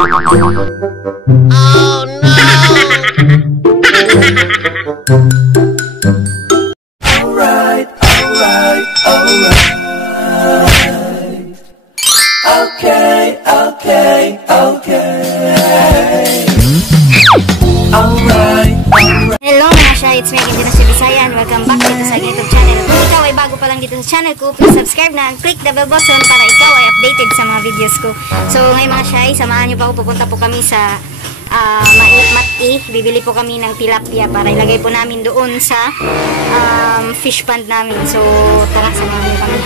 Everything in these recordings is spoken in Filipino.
Oh no! Alright. Okay. Alright. Hello mga siya, it's me again dito si Bisayan. Welcome back dito sa YouTube channel. Kung ikaw ay bago pa lang dito sa channel ko, please subscribe na and click the bell button para ikaw ay updated sa mga videos ko. So ngayon mga siya, samahan nyo pa ako, pupunta po kami sa Mati. Bibili po kami ng tilapia para ilagay po namin doon sa fish pond namin. So tara, samahan nyo kami.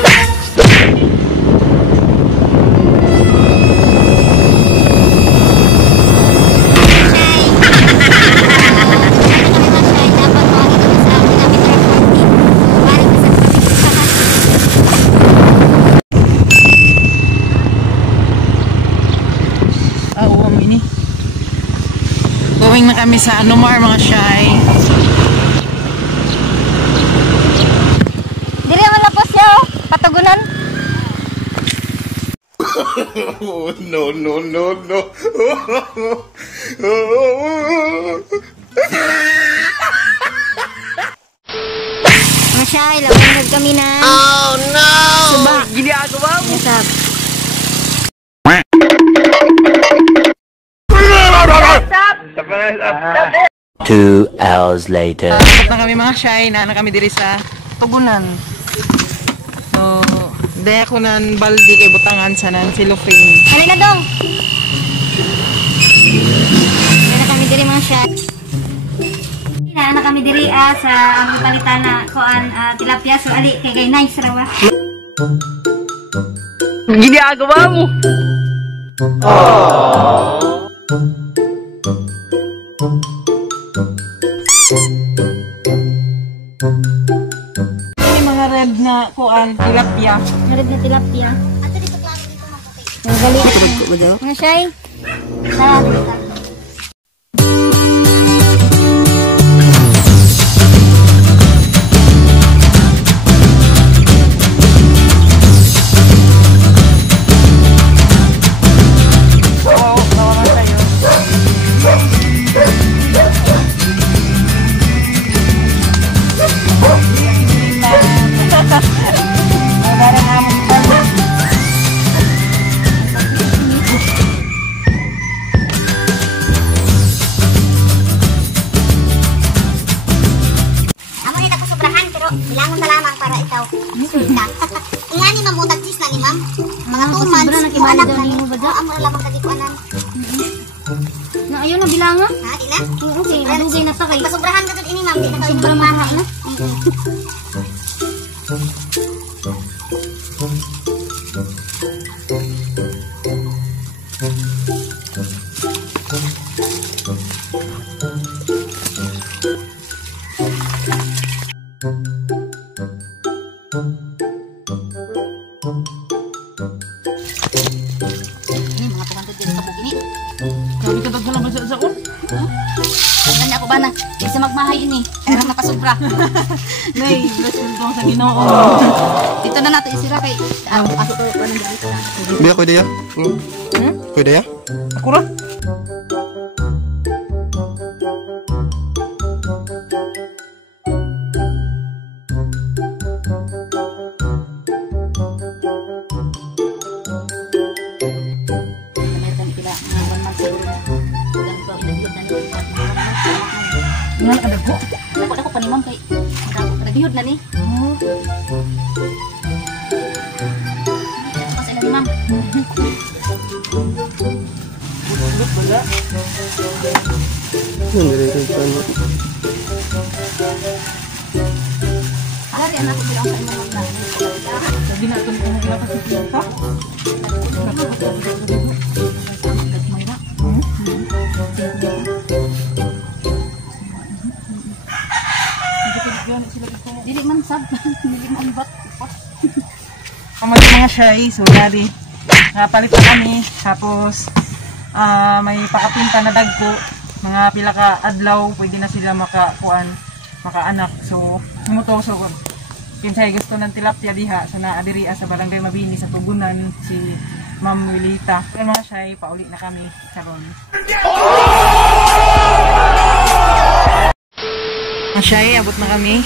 Going na kami sa Anumar mga shy. Dili man lapos yo, patugunan. No. Mga siya, lawanag kami na. Oh no! Suba. Gini ako ba? Masab. 2 hours later. Tapos na kami mga shy, na kami diri sa Tugunan. So, dahil ako nan baldi kay butangan sa nan silofing. Halina dong. Na kami diri mga siya. Na kami diri sa ang palitan na kuan tilapia, so ali kay nice rawa. Gini ako ba mo? Ini mga red na kuan tilapia. Red na tilapia. Ato dito klaro dito maputi. Ang galing. Mga shy. Bilangon na lamang para ikaw sulta. Ingani mamutag sis na ni ma'am. Mga 2 months, yung anak na ni mo ba? Amo na lamang kagikuanan. Na ayaw na bilanga? Ha, di na? Okay, nadugay na pa kay. Pasubrahan ka dun ini ma'am, di na kayo Sobrang mahal na. Ini mga 200 din sa bukini. Sabi ka daghan lang sa ko? Kanya ako ba na? Isa magmahay ini. Pero nakasubra. Nay, bless you dong sa Ginoo. Dito na natin isira kay aso ko pa nang dito na. Biya ko ideya? Ko ideya? Ako ra. Ngal ada ko. Ako pa ni ma'am kay. Nabihod na ni. Kasi na ni ma'am. Bulut bala. Yan dire ko ano. Ari anak ko bilang sa imo na. Sabi na itong kumagila pa sa pinta. Dili man sab, dili man bat. Mga shy, so dari napalitan kami, tapos may pakapinta na dagko, mga pila ka adlaw pwede na sila makaanak. So sumutoso ko kinsay gusto ng tilapia diha, so naadiri sa Barangay Mabini sa Tugunan si Ma'am Wilita. Kaya mga siya, pauli na kami karon. Mga siya, abot na kami.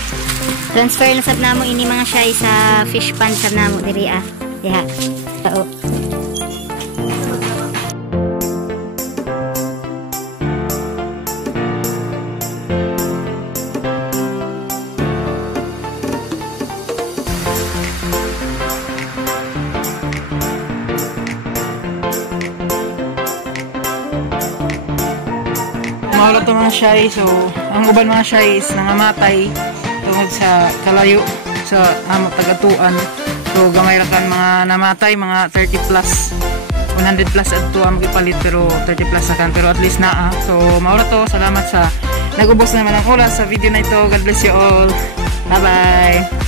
Transfer na sab namo ini mga siya sa fish pan sab namo diri diha. Oo. Maulat to mga shy, so ang uban mga shy is nangamatay tungod sa kalayo sa tagatuan. So gamay ra kan mga namatay, mga 30 plus 100 plus at to ang gipalit, pero 30 plus kan, pero at least naa. So maulat to, salamat sa nagubos naman ang oras sa video na ito. God bless you all, bye bye.